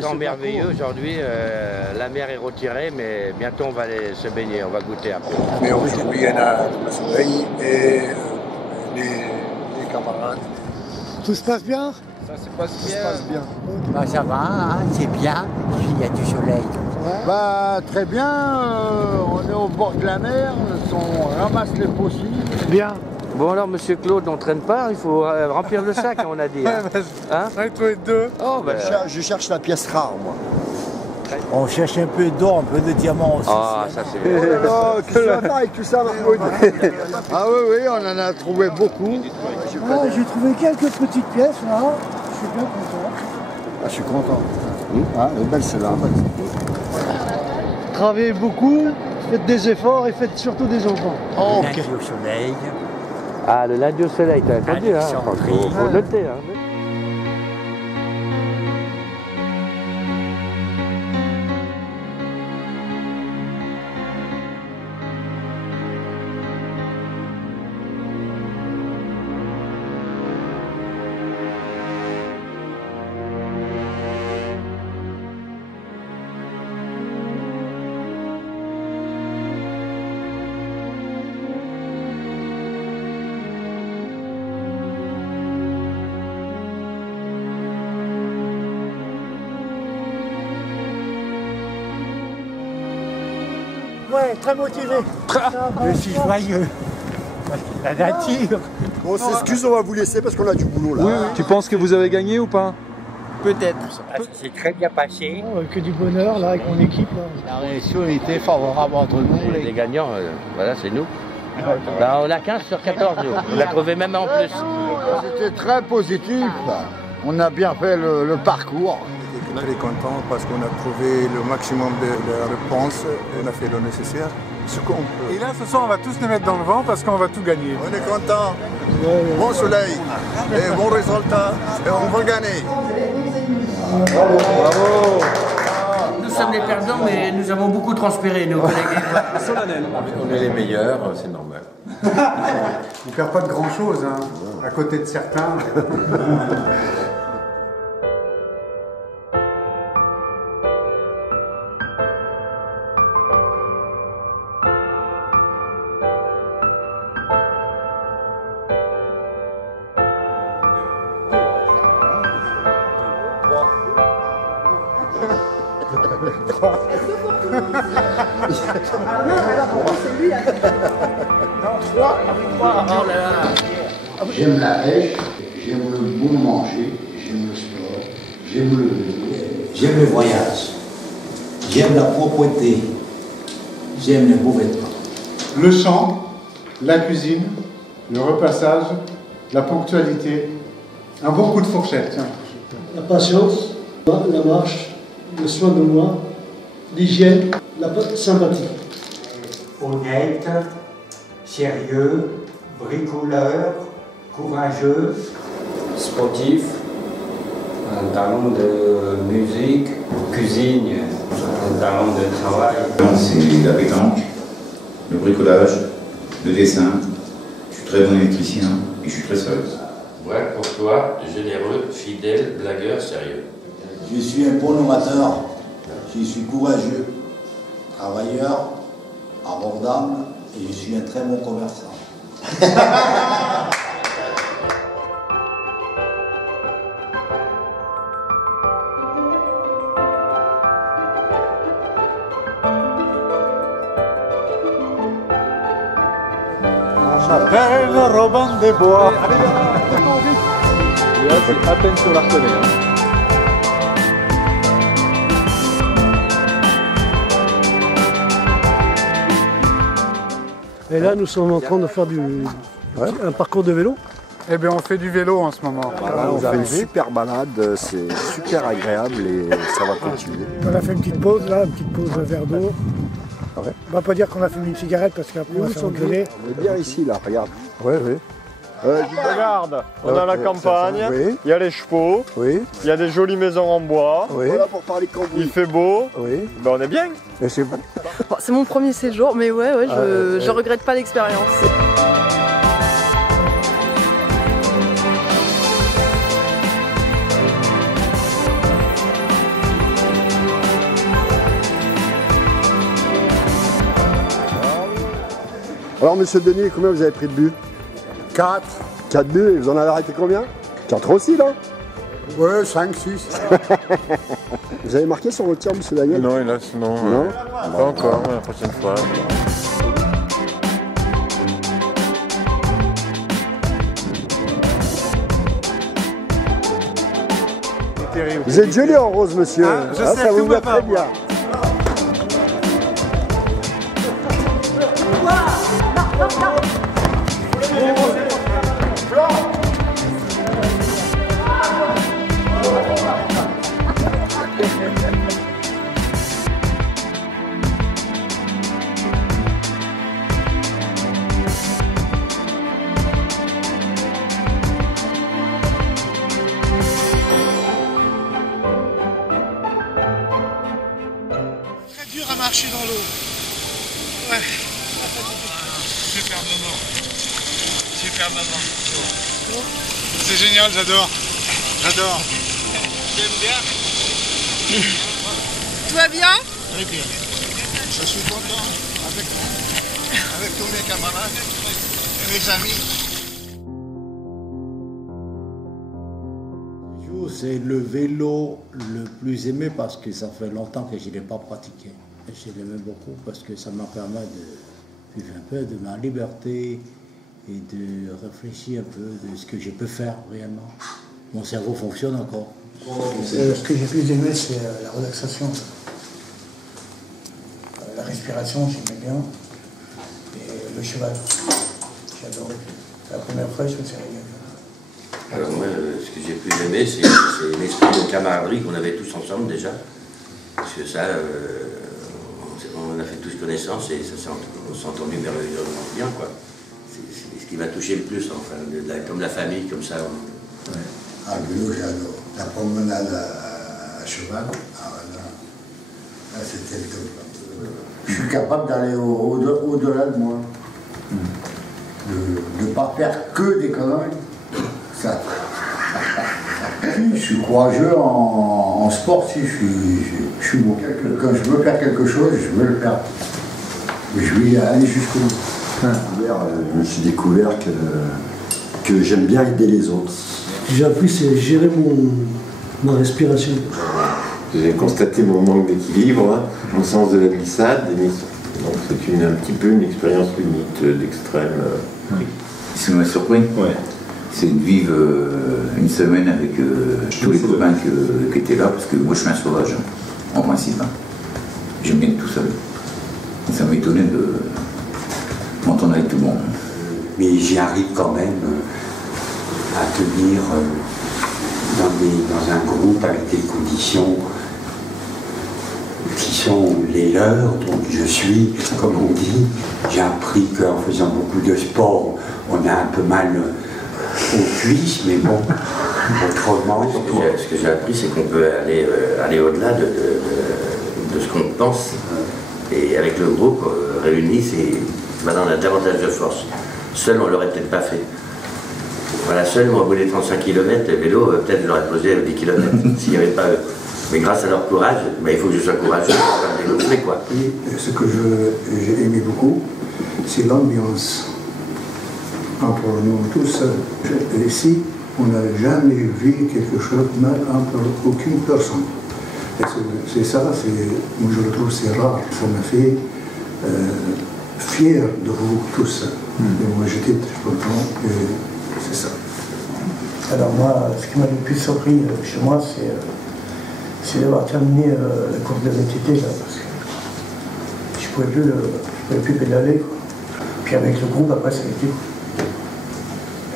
temps merveilleux aujourd'hui. La mer est retirée, mais bientôt on va aller se baigner, on va goûter un peu. Mais aujourd'hui, il y en a le soleil et les camarades. Tout se passe bien? Ça se passe bien. Bah, ça va, hein, c'est bien, il y a du soleil. Bah, très bien, on est au bord de la mer, on ramasse les possibles. Bien. Bon alors Monsieur Claude, on traîne pas, il faut remplir le sac, on a dit. Hein? On a trouvé deux. Oh, bah, Je cherche la pièce rare, moi. On cherche un peu d'or, un peu de diamants aussi. Ah, ça c'est bien. Oh, qu'est-ce que tu vas faire avec tout ça, Marco? Ah oui, on en a trouvé beaucoup. Ah, j'ai trouvé quelques petites pièces là. Je suis bien content. Ah, je suis content. Ah, elle est belle celle-là. Travaillez beaucoup, faites des efforts et faites surtout des enfants. Oh, lundi au soleil. Ah, le lundi au soleil, t'as entendu, hein? Faut noter, hein? Ouais, très motivé. Je suis joyeux. La nature. On s'excuse, on va vous laisser parce qu'on a du boulot là. Oui. Tu penses que vous avez gagné ou pas? Peut-être. Ça s'est très bien passé. Que du bonheur là avec mon équipe. Là. La réaction était favorable entre nous. Les gagnants, voilà, c'est nous. Bah, on a 15 sur 14, nous. On l'a trouvé même en plus. C'était très positif. On a bien fait le parcours. On est content parce qu'on a trouvé le maximum de réponses et on a fait le nécessaire. Ce qu'on peut. Et là, ce soir, on va tous les mettre dans le vent parce qu'on va tout gagner. On est content. Bon soleil et bon résultat et on va gagner. Bravo. Nous sommes les perdants, mais nous avons beaucoup transpiré, nos collègues. Solennel. On est les meilleurs, c'est normal. On ne perd pas de grand-chose, hein, à côté de certains. J'aime la pêche, j'aime le bon manger, j'aime le sport, j'aime le vélo, j'aime le voyage, j'aime la propreté, j'aime les beaux vêtements. Le chant, la cuisine, le repassage, la ponctualité, un bon coup de fourchette. Tiens. La patience, la marche, le soin de moi, l'hygiène, la sympathie. Honnête, sérieux, bricoleur, courageux, Sportif, un talent de musique, cuisine, un talent de travail. C'est la pétanque, le bricolage, le dessin. Je suis très bon électricien et je suis très sérieux. Ouais, courtois, généreux, fidèle, blagueur, sérieux. Je suis un bon orateur, je suis courageux, travailleur, abordable et je suis un très bon commerçant. Je m'appelle Robin des Bois. Et là, c'est à peine sur la reconnaît. Et là, nous sommes en train de faire un parcours de vélo. Eh bien, on fait du vélo en ce moment. Voilà, on fait une super balade, c'est super agréable et ça va continuer. On a fait une petite pause là, une petite pause verre d'eau. Ouais. On va pas dire qu'on a fumé une cigarette parce qu'après on va s'engueuler. On est bien ici là, regarde. Oui, oui. Regarde, on a la campagne, oui. Il y a les chevaux, Oui. il y a des jolies maisons en bois, Oui. voilà pour parler de il fait beau, Oui. ben on est bien. Et c'est bon. Bon, c'est mon premier séjour, mais ouais, je regrette pas l'expérience. Alors, monsieur Denis, combien vous avez pris de buts? 4. 4 buts, et vous en avez arrêté combien? 4 aussi, là? Ouais, 5, 6. Vous avez marqué sur votre tir, monsieur Daniel? Non, hélas, non. Non Pas encore, la prochaine fois. Vous êtes joli en rose, monsieur. Ah, je sais, ça vous va très bien. Dur à marcher dans l'eau. Ouais. Super moment. Super moment. C'est génial, j'adore. J'adore. J'aime bien. Tout va bien? Très bien. Je suis content avec tous mes camarades et mes amis. C'est le vélo le plus aimé parce que ça fait longtemps que je ne l'ai pas pratiqué. Et je l'aimais beaucoup parce que ça m'a permis de vivre un peu de ma liberté et de réfléchir un peu de ce que je peux faire réellement. Mon cerveau fonctionne encore. Ce que j'ai plus aimé, c'est la relaxation. La respiration, j'aimais bien. Et le cheval, j'ai adoré. C'est la première fois que je me suis régalé. Alors moi, ce que j'ai plus aimé, c'est l'esprit de camaraderie qu'on avait tous ensemble déjà. Parce que ça, on a fait tous connaissance et on s'est entendu merveilleusement bien, quoi. C'est ce qui m'a touché le plus, enfin, comme la famille, comme ça. Ouais. Ah, le vélo, j'adore. La promenade à cheval, là, c'était le top. Je suis capable d'aller au-delà de moi. De ne pas faire que des conneries. Ça. Je suis courageux en sport, si je suis bon. Quand je veux faire quelque chose, je veux le faire. Je vais aller jusqu'au bout. Je me suis découvert que j'aime bien aider les autres. J'ai appris à gérer ma respiration. J'ai constaté mon manque d'équilibre, hein, mon sens de la glissade. Donc c'est un petit peu une expérience limite d'extrême. Ce qui m'a surpris, c'est de vivre une semaine avec tous les copains qui étaient là, parce que moi je suis un sauvage, en principe. Hein. J'aime bien être tout seul. Et ça m'étonnait de m'entendre avec tout le monde. Mais j'y arrive quand même à tenir dans un groupe avec des conditions qui sont les leurs, donc je suis, comme on dit. J'ai appris qu'en faisant beaucoup de sport, on a un peu mal aux cuisses, mais bon, autrement... Ce que j'ai appris, c'est qu'on peut aller au-delà de ce qu'on pense. Et avec le groupe réuni, maintenant on a davantage de force. Seul, on ne l'aurait peut-être pas fait. Voilà, seul, moi, au bout des 35 km, le vélo, peut-être je l'aurais posé 10 km, s'il n'y avait pas eux. Mais grâce à leur courage, il faut que je sois courageux pour développer, quoi. Et ce que j'ai aimé beaucoup, c'est l'ambiance entre nous tous. Ici, on n'a jamais vu quelque chose de mal entre aucune personne. C'est ça, moi je le trouve, c'est rare. Ça m'a fait fier de vous tous. Et moi j'étais très content, et c'est ça. Alors moi, ce qui m'a le plus surpris chez moi, c'est d'avoir terminé la course de VTT, là, parce que je pouvais plus pédaler, quoi. Puis avec le groupe, après, ça a été.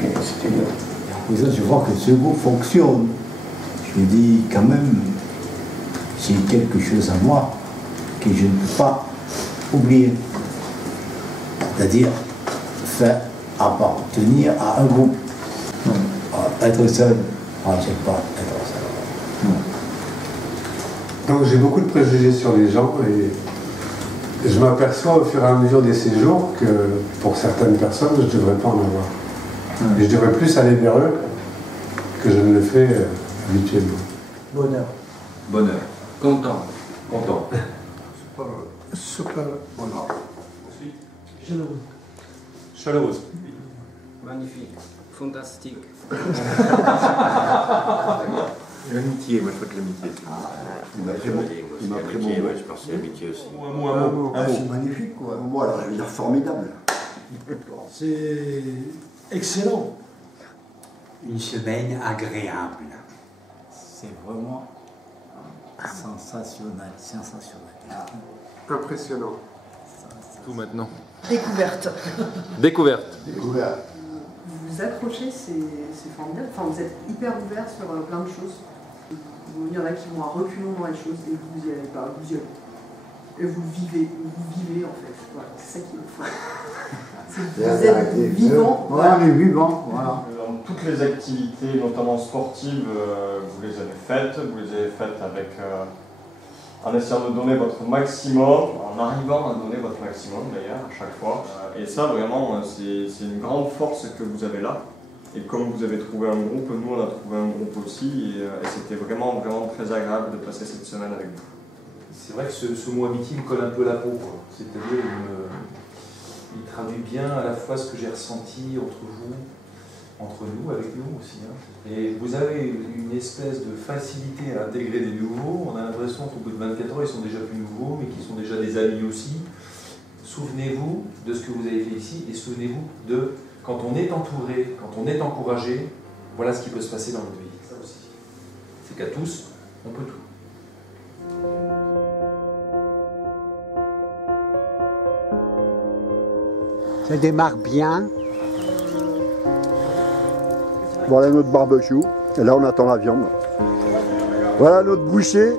Et c'était bien. Et ça, je vois que ce groupe fonctionne. Je me dis, quand même, c'est quelque chose à moi que je ne peux pas oublier. C'est-à-dire faire appartenir à un groupe. Être seul, j'aime pas être seul. Donc j'ai beaucoup de préjugés sur les gens et je m'aperçois au fur et à mesure des séjours que pour certaines personnes, je ne devrais pas en avoir. Et je devrais plus aller vers eux que je ne le fais habituellement. Bonheur. Bonheur. Content. Content. Super bonheur. Généreux. chaleureuse. Magnifique, fantastique. L'amitié, moi je crois que l'amitié. Il m'a pris mon mot. Je pense que c'est l'amitié aussi. C'est magnifique, quoi. Bon, alors, je veux dire formidable. C'est excellent. Une semaine agréable. C'est vraiment sensationnel, sensationnel. Impressionnant. Tout maintenant. Découverte. Découverte. Découverte. Vous vous accrochez, c'est formidable. Enfin, vous êtes hyper ouvert sur plein de choses. Il y en a qui vont à reculons dans les choses et vous y allez pas, vous y allez. Et vous vivez en fait. Voilà, c'est ça qui est fort. Vous êtes vivant. Voilà, on est vivant, voilà. Dans toutes les activités, notamment sportives, vous les avez faites. Vous les avez faites avec, en essayant de donner votre maximum, en arrivant à donner votre maximum d'ailleurs à chaque fois. Et ça vraiment, c'est une grande force que vous avez là. Et comme vous avez trouvé un groupe, nous on a trouvé un groupe aussi. Et c'était vraiment très agréable de passer cette semaine avec vous. C'est vrai que ce mot amitié me colle un peu à la peau. C'est-à-dire il traduit bien à la fois ce que j'ai ressenti entre vous, entre nous, avec nous aussi. Et vous avez une espèce de facilité à intégrer des nouveaux. On a l'impression qu'au bout de 24 heures, ils sont déjà plus nouveaux, mais qu'ils sont déjà des amis aussi. Souvenez-vous de ce que vous avez fait ici et souvenez-vous de quand on est entouré, quand on est encouragé, voilà ce qui peut se passer dans notre vie. Ça aussi. C'est qu'à tous, on peut tout. Ça démarre bien. Voilà notre barbecue. Et là, on attend la viande. Voilà notre boucher.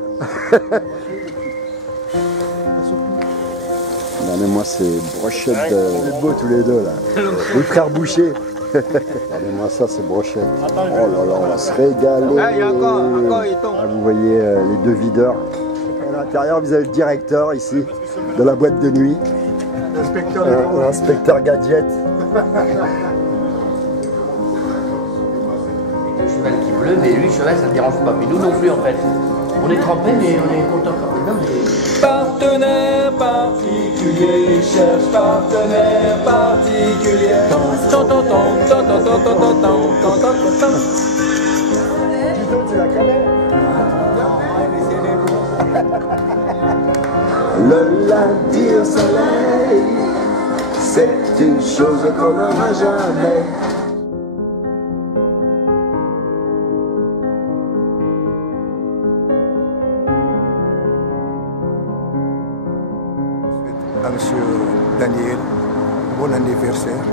Regardez-moi ces brochettes de beaux tous les deux là. Les frères bouchers. Regardez-moi ça, ces brochettes. Oh là là, on va se régaler. Ah, vous voyez les deux videurs. À l'intérieur, vous avez le directeur ici de la boîte de nuit. L'inspecteur gadget. Le cheval qui pleut, mais lui, le cheval, ça ne dérange pas. Mais nous non plus, en fait. On est trempés, mais on est content quand même. Partenaire particulier, cherche partenaire particulier. Tu la connais? Le lundi au soleil, c'est une chose qu'on n'aura jamais. À M. Daniel, bon anniversaire.